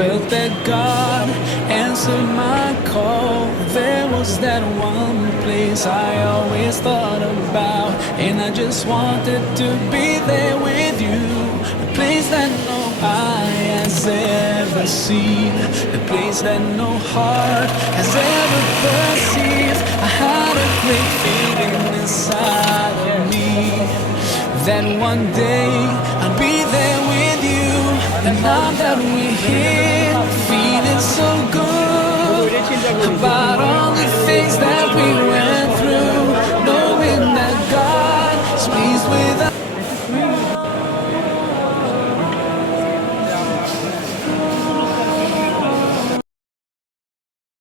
felt that God answered my call. There was that one place I always thought about, and I just wanted to be there with you. The place that no eye has ever seen, the place that no heart has ever perceived. I had a great feeling inside of me that one day I'd be there with you. And now that we're here, feeling so good about all